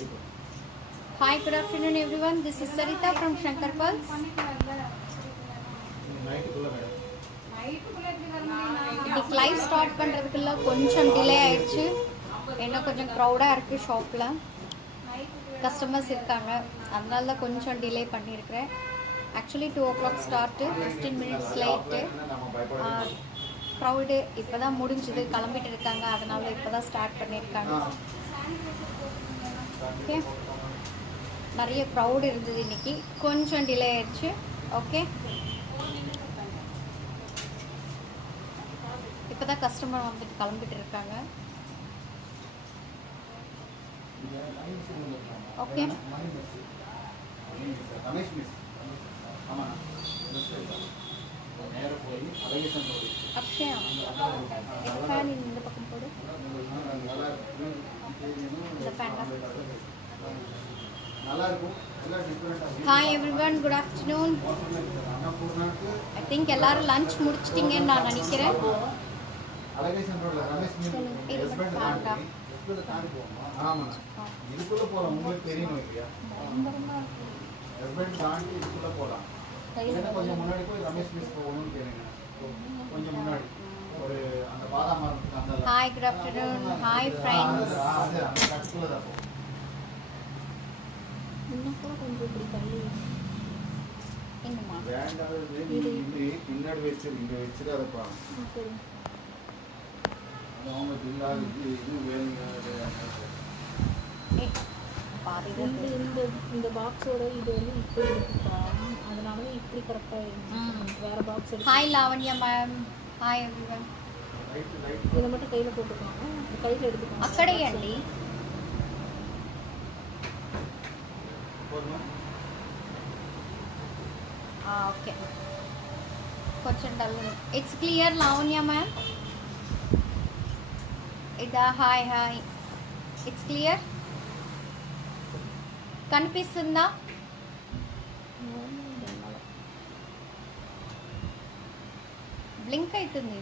Hi, good afternoon everyone. This is Sarita from Shankar Pulse. இன்னைக்கு live start பண்ணுறதுக்குள்ள கொஞ்சம் delay ஆயிடுச்சு. ஏன்னா கொஞ்சம் க்ரௌடாக இருக்குது, ஷாப்பில் கஸ்டமர்ஸ் இருக்காங்க, அதனால தான் கொஞ்சம் டிலே பண்ணியிருக்கிறேன். Actually 2 o'clock start, 15 minutes late. Crowd இப்போ தான் முடிஞ்சுது, கிளம்பிட்டு இருக்காங்க, அதனால இப்போ தான் ஸ்டார்ட் பண்ணியிருக்காங்க. ஓகே, நிறைய க்ரௌடு இருந்தது இன்னைக்கு, கொஞ்சம் டிலே ஆயிடுச்சு. ஓகே, இப்போ தான் கஸ்டமர் வந்துட்டு கிளம்பிட்டு இருக்காங்க. ஓகே, அக்ஷயா ஃபேன் இந்த பக்கம் போடு. இந்த ஃபேன் தான். Hi everyone, good afternoon. I think எல்லாரும் லஞ்ச் முடிச்சிட்டீங்கன்னு நான் நினைக்கிறேன். Hi, good afternoon. Hi friends. பின்னாடி வச்சு இங்க வச்சுட்டு அதை பாருங்க. இந்த பாக்ஸோட இது வந்து இப்படி இருக்குப்பா, அதனால இப்படி கரெக்டாக வேற box. Hi Lavanya ma'am. Hi everyone. இதை மட்டும் கையில் போட்டுக்கோங்க, கையில் எடுத்துக்கோங்க. అక్కడే అండి. ఓకే, కొంచెం డల్ ఉంది. It's clear Lavanya ma'am. ఇదా హాయ్ హాయ్, ఇట్స్ క్లియర్ కనిపిస్తుందా? బ్లింక్ అవుతుంది.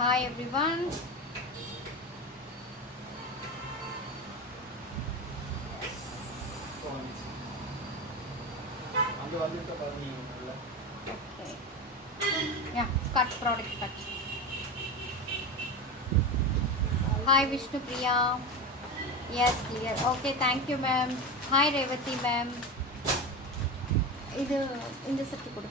Hi everyone. Yeah, cut product cut. Hi Vishnu Priya. Yes, clear. Okay, thank you ma'am. Hi Revati ma'am. இது இந்த சட்டி கொடு.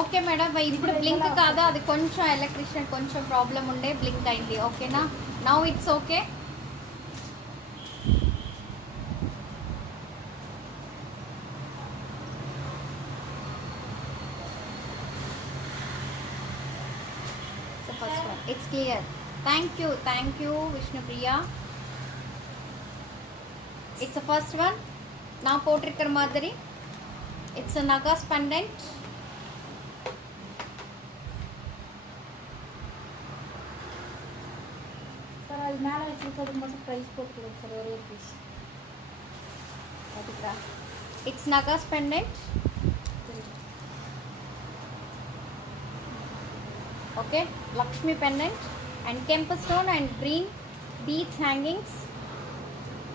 ఓకే మేడం, ఇప్పుడు బ్లింక్ కాదా, అది కొంచెం ఎలక్ట్రిషియన్ కొంచెం ప్రాబ్లం ఉండే బ్లింక్ అయింది. ఓకేనా, now it's okay. First one, it's clear. Thank you Vishnu Priya. It's the first one. Now போட்டிருக்கிற மாதிரி it's a Nagas pendant. Sir அது மேலே வச்சுருக்கிறது மட்டும் ப்ரைஸ் போட்டுருங்க சார், ஒரே பீஸ். அதுக்கா it's Nagas pendant. Okay, Lakshmi pendant and Kempu stone and green beads hangings.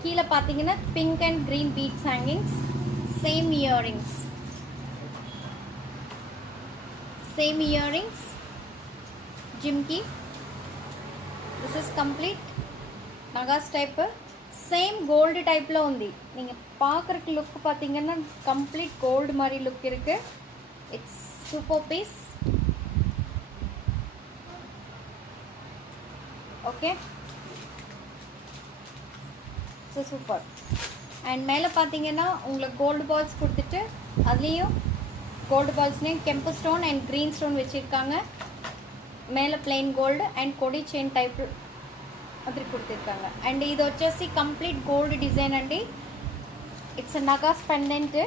கீழே பார்த்தீங்கன்னா pink and green beads hangings. Same earrings. Jimki. This is complete Nagas type. Same gold typeல ఉంది. நீங்கள் பார்க்குறக்கு look பார்த்தீங்கன்னா complete gold மாதிரி look இருக்கு. It's super piece. Okay, so super. And மேலே பார்த்தீங்கன்னா உங்களுக்கு கோல்டு பால்ஸ் கொடுத்துட்டு அதுலேயும் கோல்டு பால்ஸ்லேயும் கெம்பு ஸ்டோன் அண்ட் க்ரீன் ஸ்டோன் வச்சுருக்காங்க. மேலே ప్లెయిన్ గోల్డ్ అండ్ కొడి చైన్ టైప్ అది கொடுத்துருக்காங்க. అండ్ ఇది వచ్చేసి కంప్లీట్ గోల్డ్ డిజైన్ అండి. ఇట్స్ నగాస్ పెండెంట్.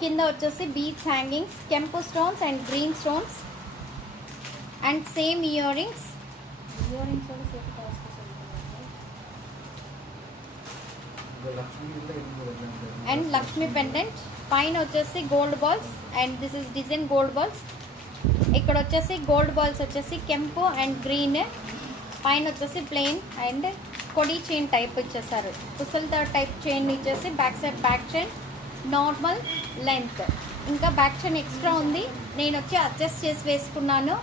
కింద వచ్చేసి బీడ్స్ హ్యాంగింగ్స్, కెంపు stones and green stones and same earrings. and Lakshmi pendant. Pine వచ్చేసి gold balls and this is design gold balls. ఇక్కడ వచ్చేసి గోల్డ్ బాల్స్ వచ్చేసి కెంపు అండ్ గ్రీన్, పైన వచ్చేసి ప్లెయిన్ అండ్ కొడి చైన్ టైప్ ఇచ్చేసారు. పుసల్తో టైప్ చైన్ ఇచ్చేసి back side back chain normal length, ఇంకా బ్యాక్ చైన్ ఎక్స్ట్రా ఉంది, నేను వచ్చి అడ్జస్ట్ చేసి వేసుకున్నాను.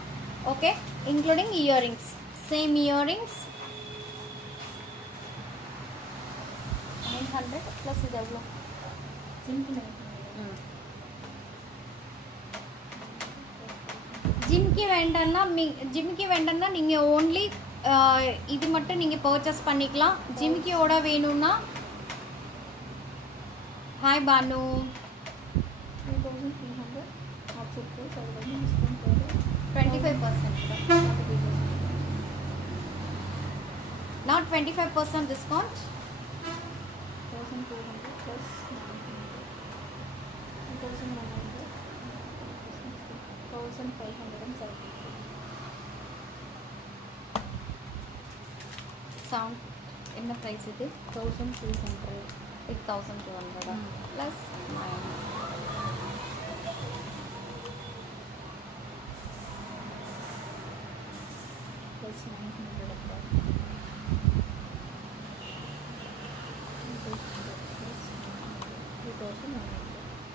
Okay, including ear rings, same ear rings 900 plus ఇది ఎவ்வளோ ஜிம்கி வேண்டன்னா நீங்கள் ஓன்லி இது மட்டும் நீங்கள் பர்ச்சேஸ் பண்ணிக்கலாம். ஜிம்கியோட வேணும்னா ஹாய் பானு 2300 ஆஃபர் ப்ரைஸ், அது வந்து டிஸ்கவுண்ட் போகுது 25%. Not 25% discount. 1200 plus 2100 1570. Sound என்ன price இது? 1200 1200 plus minus plus 900 plus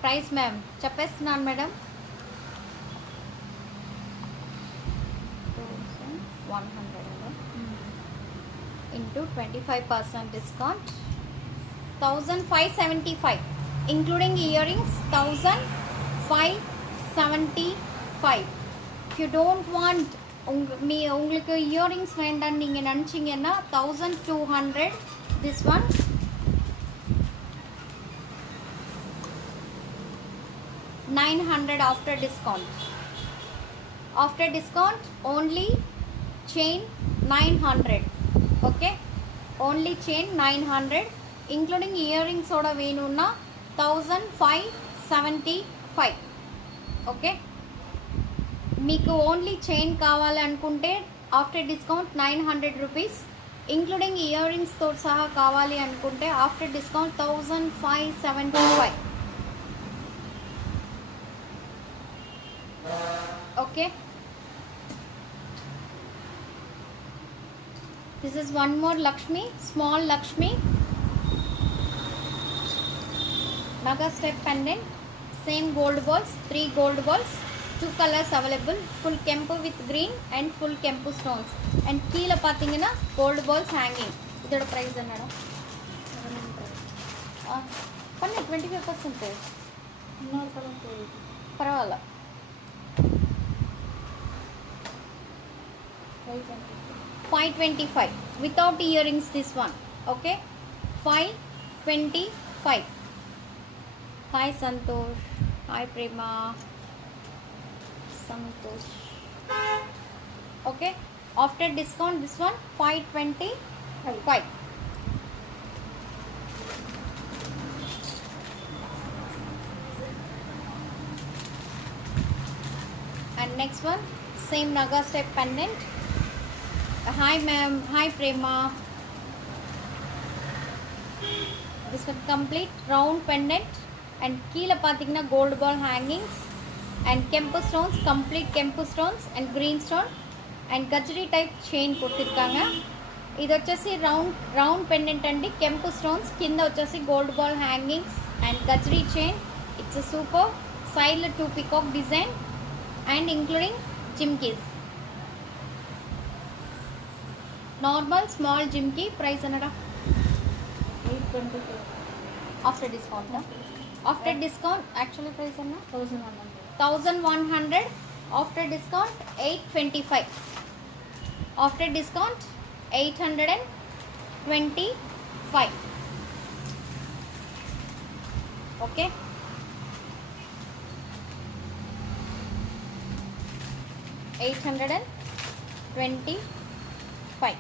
price ma'am చెప్పేస్తున్నాను madam. 100 into 25% discount 1575, including earrings 1575. If you don't want உங்களுக்கு இயரிங்ஸ் வேண்டாம் நீங்கள் நினச்சிங்கன்னா 1200. this one 900 after discount. After discount only chain 900. okay, only chain 900, including earrings oda venuna 1575. okay, మీకు only chain కావాలనుకుంటే after discount 900 rupees, including ear రింగ్స్తో సహా కావాలి అనుకుంటే after discount 1575. Okay, this is one more Lakshmi, small Lakshmi naga step pendant, same gold balls, 3 gold balls, 2 colors available, full kempu with green and full kempu stones. and கீழே பார்த்தீங்கன்னா gold balls hanging. இதோட price என்னடா? பண்ணு 25%. இன்னொரு colour போகுது பரவாயில்ல. 525 without earrings this one. okay, 525. Hi Santosh, hi Prema, Santosh. okay, after discount this one 525. and next one same naga step pendant. hi ma'am, hi Prema. this one complete round pendant and கீழே பார்த்தீங்கன்னா gold ball hangings and kempu stones, complete kempu stones and green stone and gajri type chain கொடுத்திருக்காங்க. ఇది వచ్చేసి round pendant అండి, kempu stones, కింద వచ్చేసి gold ball hangings and gajri chain. it's a super side 2 peacock design and including jimkis. normal small jimki price anada 825 after discount. after discount actually price anna 1100 1100, after discount 825, after discount 825. okay, $825.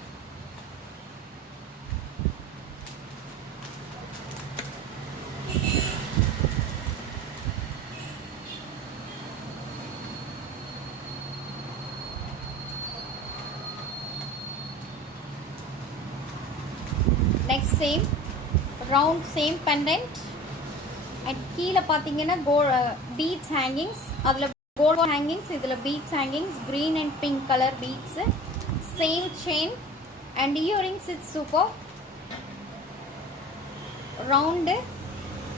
next same round same pendant and கீழே பார்த்தீங்கன்னா beads hangings, அதில் gold hangings, idhula beads hangings, green and pink color beads, same chain, and earrings is super round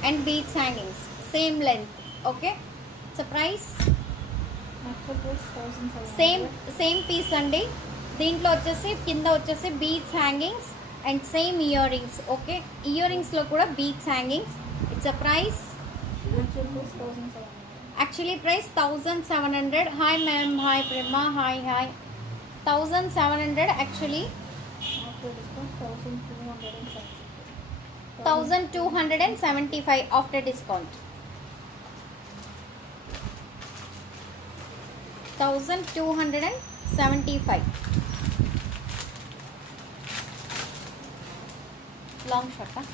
and beads hangings, same length. Okay, it's a price Actual price 1700. Same piece అండి. దీంట్లో వచ్చేసి కింద వచ్చేసి beads hangings and same earrings. Okay, ear రింగ్స్లో కూడా beads hangings. It's a price Actual price 1700. Actually price 1700. Hi ma'am, hi Prema, hi hi. 1700 actually. After discount 1275. 1275 after discount. 1275 long short.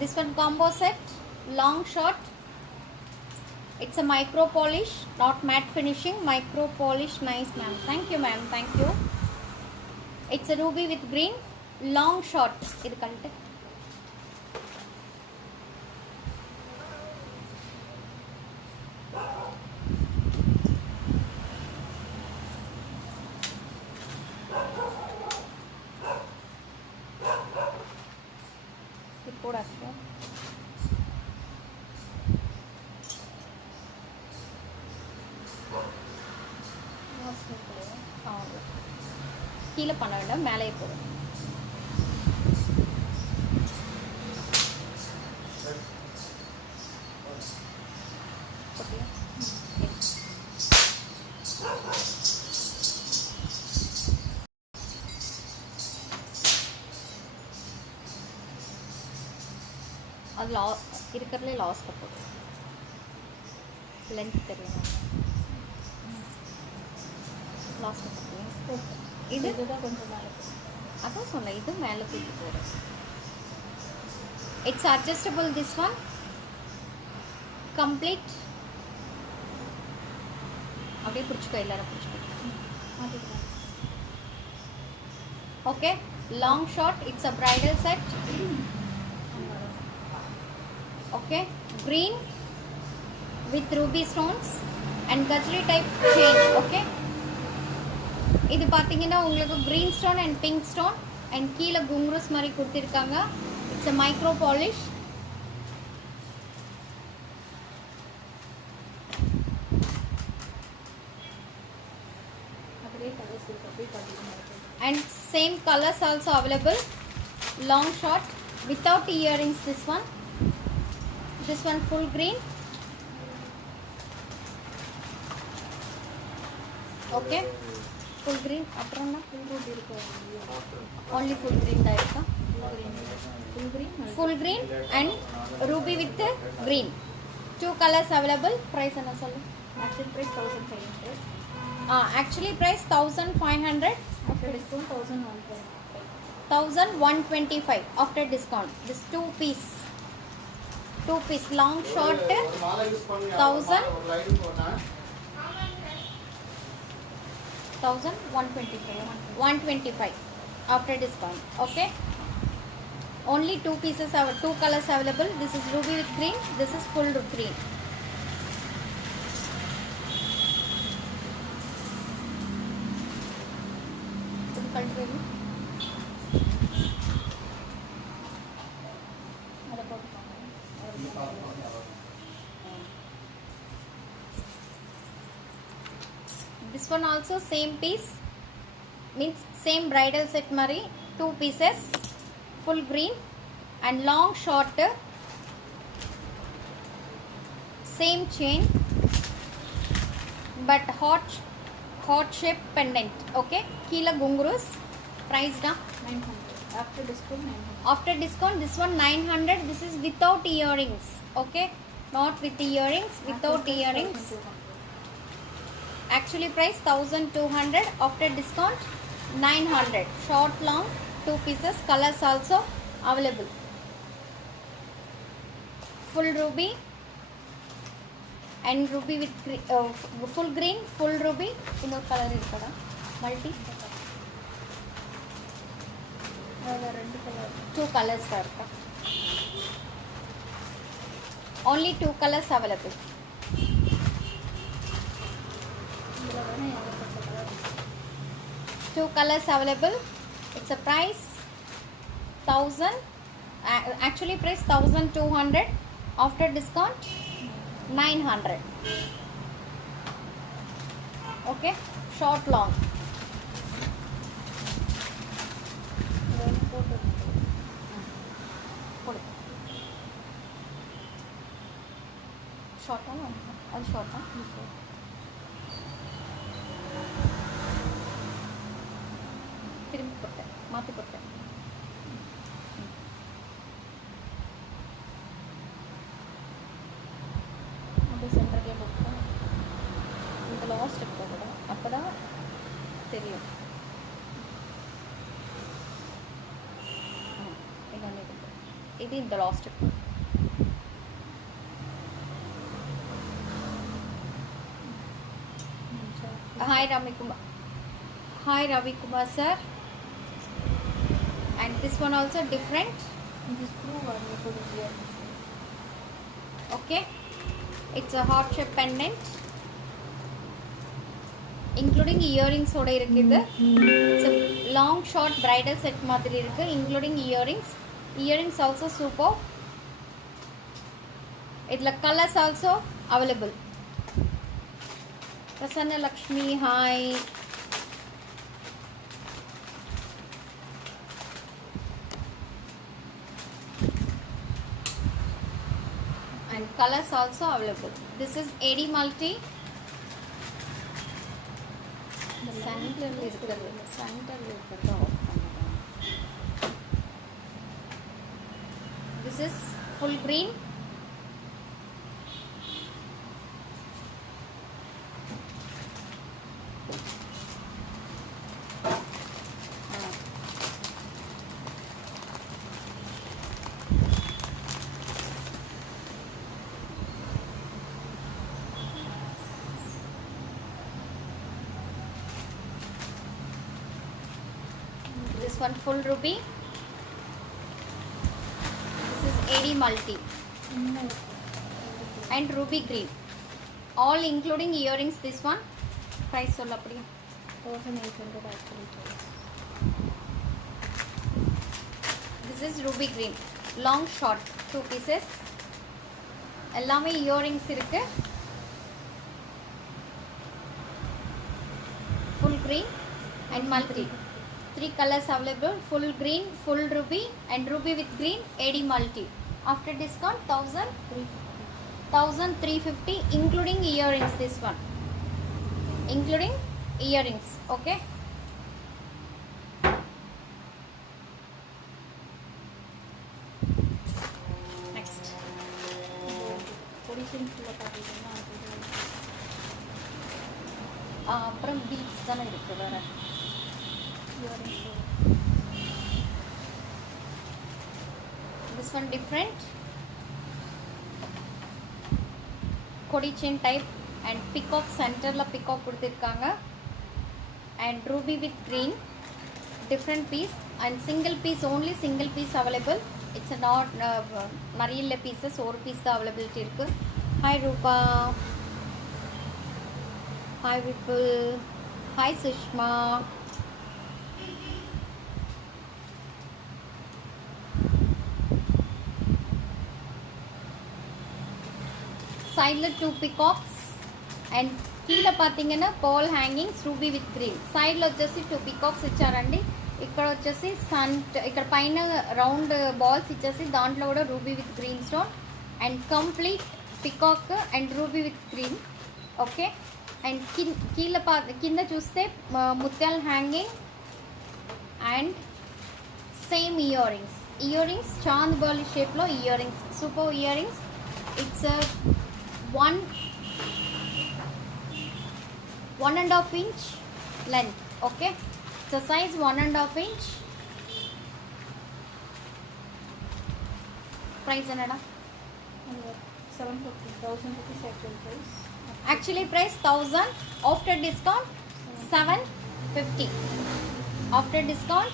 This one combo set, long short. It's a micro polish, not matte finishing. Micro polish, nice ma'am. Thank you ma'am, thank you. It's a ruby with green, long short. Idu kante ఇప్పుడు అట్లా கீழே பண்ண வேண்டாம், மேலே போடும். அது இருக்கிறதுலே last போடும். லென்த் தெரியல, லாஸ்ட் போடுறேன். இது இதுதான் கொஞ்சம் மேலே போகும். அதான் சொன்னேன், இது மேலே தூக்கி போடும். It's adjustable. This one complete. அப்படியே பிடிச்சிக்கோ, எல்லாரும் பிடிச்சிக்கோ. மாற்றிக்கலாம். Okay, long short. It's a bridal set. Okay, green with ruby stones and gajri type chain. Okay, இது பாத்தீங்கன்னா உங்களுக்கு green stone and pink stone and கீழ குங்குரஸ் மாதிரி கொடுத்திருக்காங்க. It's a micro polish. அப்படியே கலர்ஸ் இருக்கு, அப்படியே காட்டிக்கலாம். And same colors also available. Long short without earrings. This one full green. Okay, full green. அப்புறம் ஃபுல் ரூபி இருக்கு. only full green தான் இருக்கா? Full full green green and ruby with green. Two colors available. Price என்ன சொல்லு? Actual price 1500. Actually price 1500. After discount 1125. 1125 after discount. This two piece long short 1000 125 after discount. Okay, only two pieces, two colors available. This is ruby with green, this is full green. அதை போட்டுக்கோங்க. This one also same piece, means same bridal set mari, two pieces, full green and long short, same chain but hot shape pendant. Okay, kila gungurus. Price na 900. After discount 900. after discount this one 900. This is without earrings. Okay, not with earrings, without earrings. Actually price 1200. After discount 900. Short long, two pieces. Colors also available. Full ruby and ruby with full green, full ruby. Inno color irukada multi. அதில் 2 colour. 2 colors தான் இருக்கா? Only 2 colors available. இதில் வேணால் ஏகப்பட்ட colour. 2 colors available. It's a price 1000. Actually price 1200. After discount 900. Okay, short long. போட்டு கொடு. ஷார்ட்டா அது ஷார்ட்டா? திரும்பி போட்டேன், மாற்றி போட்டேன். அப்படியே சென்டர்லேயே போட்டு இந்த லாஸ்ட் போட அப்போ தான் தெரியும். இன்னொன்று இது இந்த last. Hi Ravi Kumar sir. And this one also different. இது ஸ்க்ரூ வரல கொடுங்க. Okay, it's a heart shape pendant including earrings ஓட இருக்கு. இது it's a long short bridal set மாதிரி இருக்கு including earrings also super. இதுல colors also available. Prasanna Lakshmi, hi. And colors also available. This is AD multi. சென்டரில் இருக்கிறது of பண்ணுறேன். This is full green. This one full ruby. This is AD multi இன்னும் and ruby green. All including earrings. This one price சொல்ல அப்படியே 1800 actually. This is ruby green, long short 2 pieces. எல்லாமே earrings இருக்கு. Full green and multi. 3 colors available. Full green, full ruby and ruby with green. AD multi. After discount 1350 including earrings. This one including earrings. Okay, next பொடிஷன்ஸில் பார்த்தீங்கன்னா அது அப்புறம் beads தானே இருக்கு வேற. Earrings. This one different. கொடி chain type and peacock சென்டர்ல peacock கொடுத்திருக்காங்க and ruby with green. Different piece and single piece only, single piece available. It's a not நிறைய இல்லை pieces, ஒரு piece தான் availability இருக்கு. Hi Rupa. Hi Vipul. Hi Sushma. சைடில் 2 peacocks and కీழ பார்த்தீங்கன்னா పాల్ హ్యాంగింగ్స్ రూబీ విత్ గ్రీన్. సైడ్లో వచ్చేసి 2 పికాక్స్ ఇచ్చారండి. ఇక్కడ వచ్చేసి ఇక్కడ పైన రౌండ్ బాల్స్ ఇచ్చేసి దాంట్లో కూడా ruby with green stone and complete peacock and ruby with green. Okay, and కింద చూస్తే ముత్యాల hanging and same earrings chand bali షేప్లో earrings, super earrings. It's 1.5 inch length. Okay, it's a size 1.5 inch. Price என்னடா? 750,000 rupees Actually price 1000. After discount 750. After discount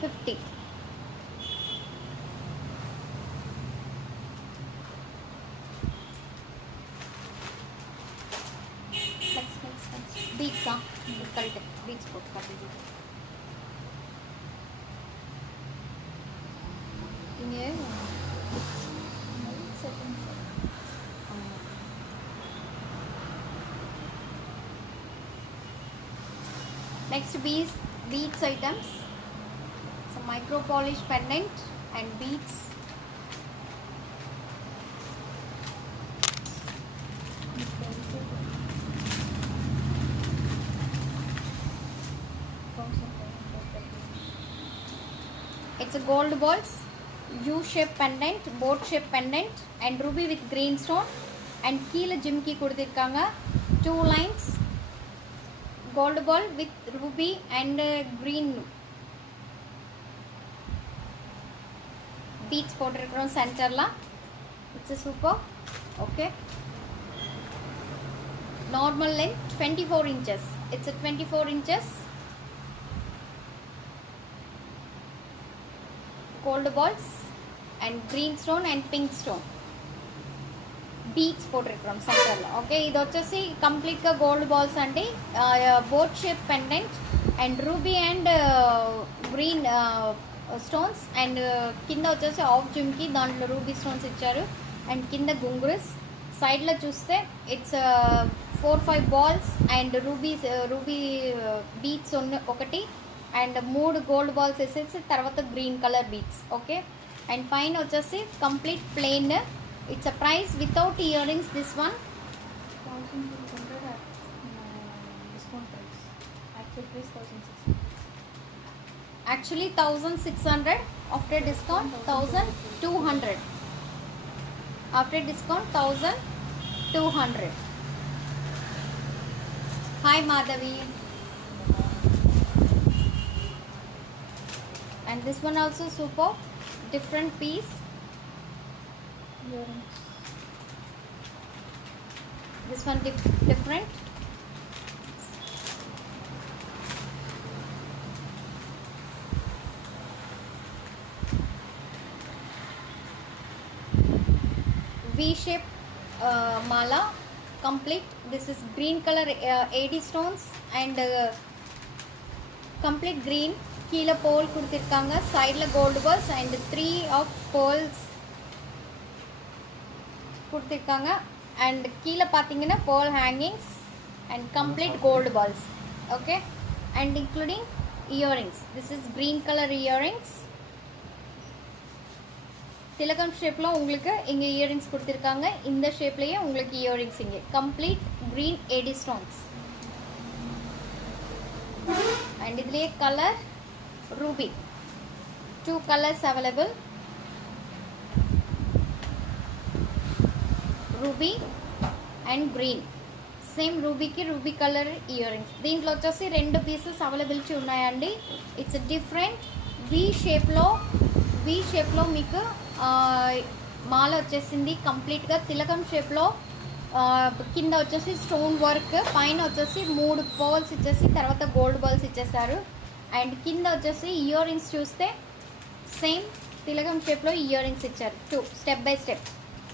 50. Next. Beads, beads put. Next, beads items. Some micro polish pendant and beads. It's a gold balls, U-shape pendant, boat shape pendant, and ruby with green stone, and கீழ ஜிம்கி கொடுத்திருக்காங்க 2 lines, gold ball with ruby and green beads போட்டிருக்கிறோம் சென்டர்ல. It's a super. Okay. Normal length 24 inches. It's a 24 inches. Gold balls and green stone and pink stone beads పోటిరుక్కాం centre లో. Okay, ఇది వచ్చేసి complete గా gold balls అండి. Boat shape pendant and ruby and green stones and కింద వచ్చేసి of జుమ్కి దాంట్లో ruby stones ఇచ్చారు అండ్ కింద గుంగురస్. సైడ్ లో చూస్తే it's 4-5 balls and ruby beads ఒకటి అండ్ 3 గోల్డ్ బాల్స్ వేసేసి తర్వాత green colour beads. Okay, and పైన వచ్చేసి complete plain. It's a price without ear rings this one 1200 discount price. Actual price 1600. actually 1600. After discount 1200. After discount 1200. Hi Madhavi. And this one also super different piece. Earrings. This one different. V shape mala complete. This is green color AD stones and complete green. கீழே ball கொடுத்திருக்காங்க. சைடில் gold balls and 3 of balls கொடுத்திருக்காங்க and கீழே பார்த்தீங்கன்னா ball hangings and complete gold balls. Okay, and including earrings. This is green colour earrings. திலகம் ஷேப்பில் உங்களுக்கு இங்கே இயரிங்ஸ் கொடுத்திருக்காங்க. இந்த ஷேப்லேயே உங்களுக்கு இயரிங்ஸ் இங்கே complete green AD stones. And இதுலேயே colour ruby, 2 colors available, ruby and green. Same ruby ki ruby color earrings. దీంట్లో వచ్చేసి 2 pieces అవైలబిలిటీ ఉన్నాయండి. ఇట్స్ డిఫరెంట్ V షేప్ లో మీకు మాల వచ్చేసింది కంప్లీట్గా తిలకం షేప్లో. కింద వచ్చేసి స్టోన్ వర్క్, పైన వచ్చేసి 3 బాల్స్ ఇచ్చేసి తర్వాత గోల్డ్ బాల్స్ ఇచ్చేసారు. అండ్ కింద వచ్చేసి ఇయర్ రింగ్స్ చూస్తే సేమ్ తిలకం షేప్లో ఇయర్ రింగ్స్ ఇచ్చారు 2 step by step.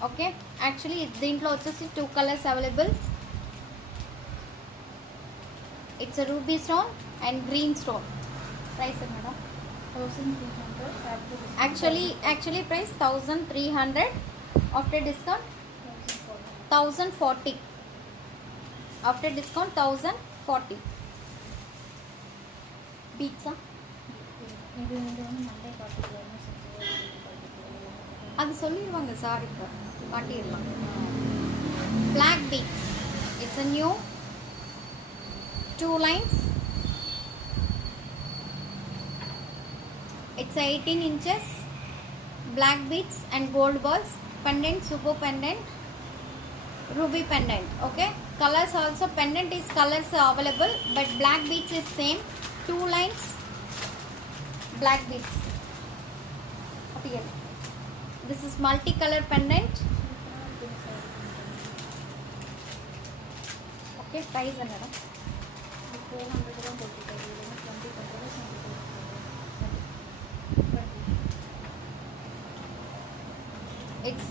Okay, actually దీంట్లో వచ్చేసి 2 colours available. It's ruby stone and green stone. Price madam 1300. Actually price 1300. After discount 1040. After discount 1040. பீட்ஸா இது மண்டே காட்டிடுவாங்க. அது சொல்லிடுவாங்க சார், இப்போ காட்டிடலாம். Black beads. It's a new 2 lines. It's 18 inches. Black beads and gold balls. Pendant, super pendant, ruby pendant. Okay, colors also, pendant is colors available, but black beads is same. 2 lines, black beads. Again, this is multi-color pendant. Okay, price another 400. It's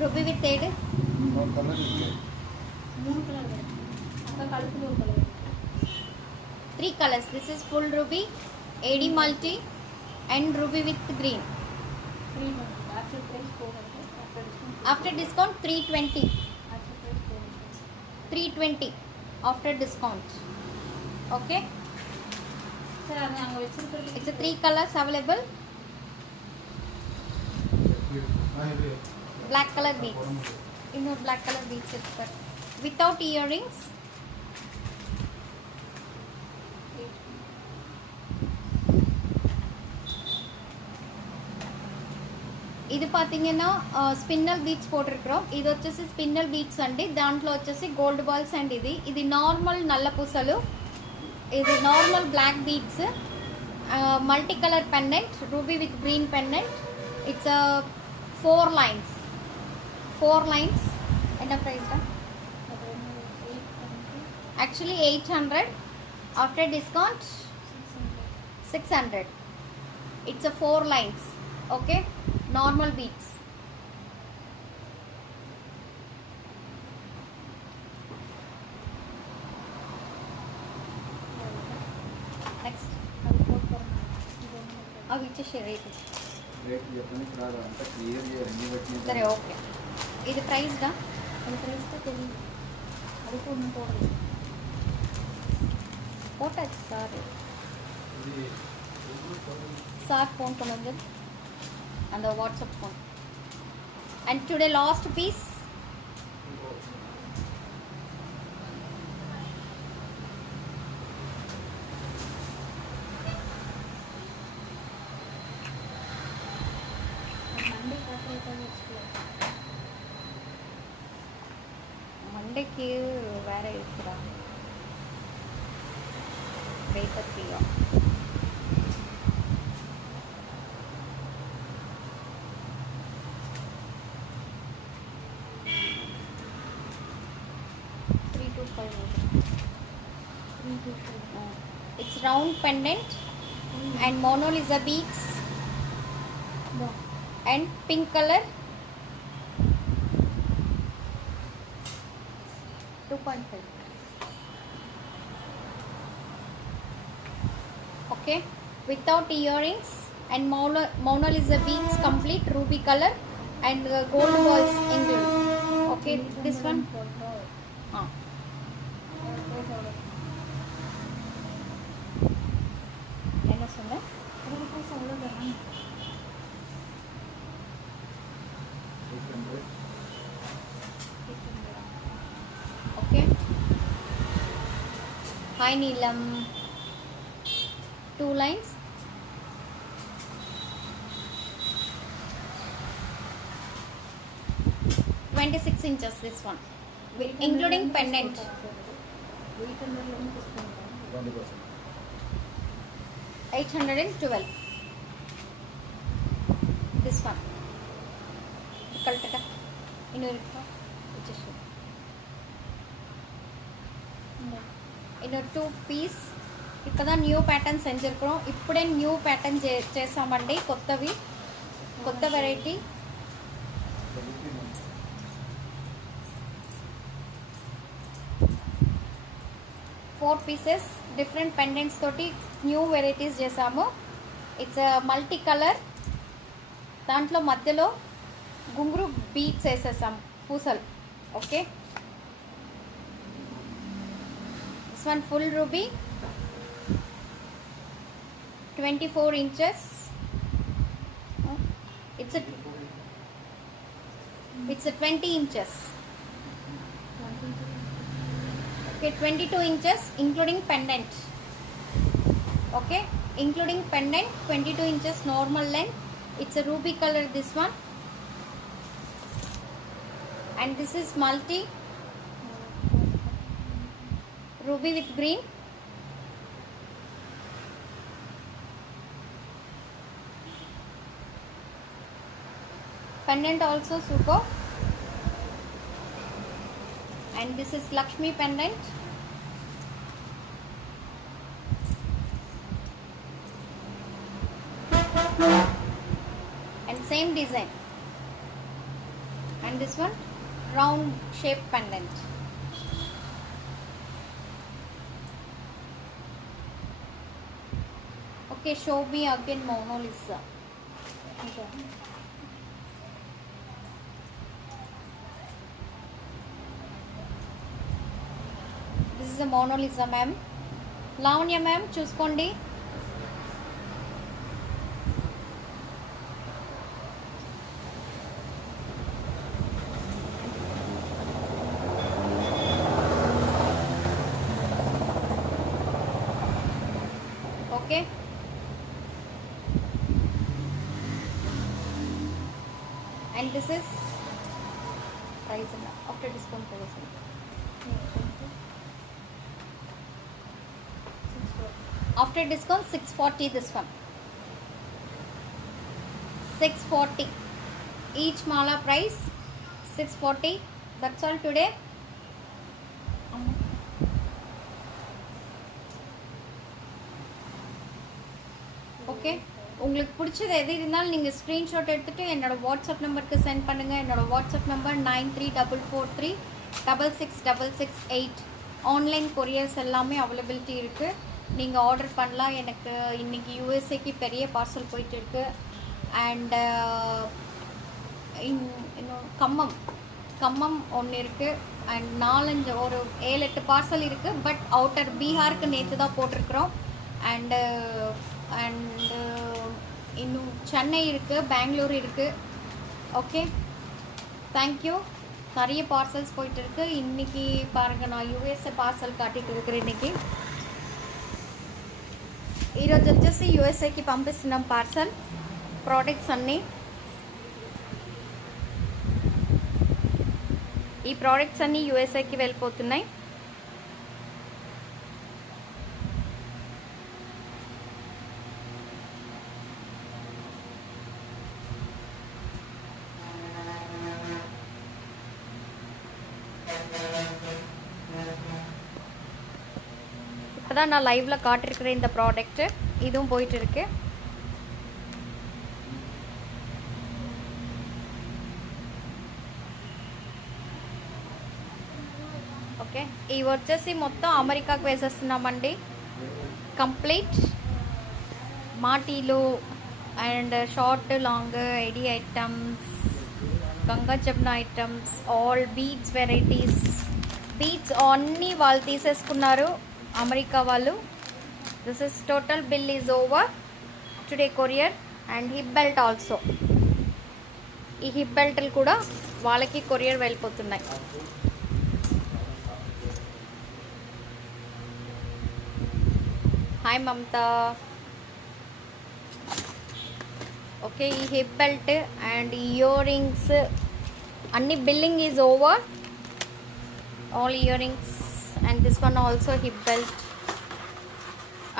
ruby with jade. Colour இருக்கு. 3 colour இருக்கு. அக்கா கழுத்துல ஒரு colour இருக்கு. 3 colors. This is full ruby, AD multi, and ruby with green. 3 actual price 400. After discount 320. Actual price 400. 320 after discount. Okay. Sir அது அங்க வச்சிருக்கிறது It's a 3 colors available. இது Black color beads. Innor black color beads irukku. Without earrings. ఇది పాతీங்கன்னா స్పిన్నల్ beats పోటిరుக்கிறோம். ఇది వచ్చేసి స్పిన్నల్ beats అండి. దాంట్లో వచ్చేసి గోల్డ్ బాల్స్ అండి. ఇది నార్మల్ నల్ల పూసలు. ఇది normal black beads. Multi colour pendant, ruby with green pendant. It's 4 lines. 4 lines. ఎంత ప్రైస్ రా? Actually 800. After discount 600. It's a 4 lines. Okay. Normal beads. Next. அது போட்டுறேன். இது ஒண்ணு అవి ఇచ్చేసి రేట్ రేట్ చెప్పడానికి రాదు అంత క్లియర్గా ఎన్ని పెట్టిన సరే ఓకే. ఇది ప్రైస్ దా? அது price தான் தெரியும். அதுக்கு ஒன்றும் போடல. போட்டாச்சு சார். ఇది சார் ஃபோன் பண்ணுங்க அந்த WhatsApp phone. And today last piece. Monday காட்டுறதுக்காக வச்சுக்கலாம். மண்டேக்கு வேற இருக்குதா? வெயிட் ஃப்ரீயா? It's round pendant and Mona Lisa beads and pink color. 2.5. Okay, without earrings and Mona Lisa beads, complete ruby color and gold balls included. Okay, this one. Ah. என்ன சொன்ன? அதுக்கு price அவ்வளோதானா? 800 Okay. High neelam 2 lines. (26 inches) this one, including pendant. 20%. 812. This one. Kaltaka. இன்னொரு 2 piece. இப்போ தான் new pattern செஞ்சுருக்கிறோம். ఇప్పుడే new pattern చేసామండి. కొత్త variety. Four pieces different pendants తోటి న్యూ వెరైటీస్ చేసాము. It's multi colour. దాంట్లో మధ్యలో గుంగురు బీట్స్ వేసేసాము, పూసలు. Okay, this one full ruby 24 inches. It's a 20 inches. Okay, 22 inches including pendant. Okay, including pendant, 22 inches normal length. It's a ruby color, this one, and this is multi ruby with green. Pendant also super. And this is Lakshmi pendant. And same design. And this one round shape pendant. Okay, show me again Mona Lisa. ఇంకా This is a Mona Lisa, ma'am. Lavanya ma'am, చూసుకోండి. Okay. And this is price after discount price. After discount 640 this one. 640. Each mala price 640. That's all today. Okay, உங்களுக்கு பிடிச்சது எது இருந்தாலும் நீங்கள் screenshot எடுத்துகிட்டு என்னோடய WhatsApp நம்பருக்கு சென்ட் பண்ணுங்கள். என்னோடய வாட்ஸ்அப் நம்பர் 9344366668. ஆன்லைன் கொரியர்ஸ் எல்லாமே அவைலபிலிட்டி இருக்குது. நீங்கள் ஆர்டர் பண்ணலாம். எனக்கு இன்றைக்கி யூஎஸ்ஏக்கு பெரிய பார்சல் போயிட்டு இருக்கு. அண்ட் இன்னும் கம்மம் ஒன்று இருக்குது. அண்ட் 4-5 ஒரு 7-8 பார்சல் இருக்குது. பட் அவுட்டர் பீகாருக்கு நேற்று தான் போட்டிருக்கிறோம். அண்டு இன்னும் சென்னை இருக்குது, பெங்களூர் இருக்குது. Okay, thank you. நிறைய பார்சல்ஸ் போயிட்டு இருக்கு. இன்றைக்கி பாருங்கள், நான் యూఎస్ఏ పార్సల్ కాటికి இருக்கிறேன். ఇన్నికి ఈరోజు వచ్చేసి యూఎస్ఏకి పంపిస్తున్నాం పార్సల్ ప్రోడక్ట్స్ అన్నీ. ఈ ప్రోడక్ట్స్ అన్నీ యూఎస్ఏకి వెళ్ళిపోతున్నాయి. இப்போதான் நான் லைவில் காட்டிருக்கிற இந்த ப்ராடக்ட்டு இதுவும் போயிட்டு இருக்கு. ఓకే, ఇవి వచ్చేసి మొత్తం అమెరికాకు వేసేస్తున్నామండి. కంప్లీట్ మాటీలు అండ్ షార్ట్ లాంగ్ ఐడి items, Ganga Jamuna items, all beads varieties. Beads అన్నీ వాళ్ళు తీసేసుకున్నారు, అమెరికా వాళ్ళు. This is total bill is over today courier. And hip belt also. ఈ హిప్ బెల్ట్లు కూడా వాళ్ళకి కొరియర్ వెళ్ళిపోతున్నాయి. హాయ్ మమతా. ఓకే, ఈ hip belt and earrings అన్ని billing is over. All earrings and this one also hip belt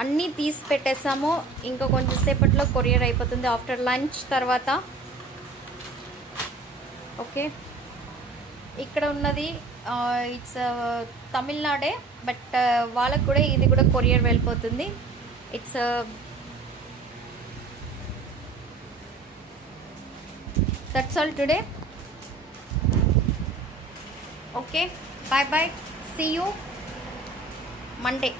అన్నీ తీసి పెట్టేసాము. ఇంకా కొంచెం సేపట్లో కొరియర్ అయిపోతుంది ఆఫ్టర్ లంచ్ తర్వాత. ఓకే, ఇక్కడ ఉన్నది ఇట్స్ తమిళనాడే, బట్ వాళ్ళకు కూడా ఇది కూడా కొరియర్ వెళ్ళిపోతుంది. It's that's all today. Okay, bye bye, see you Monday.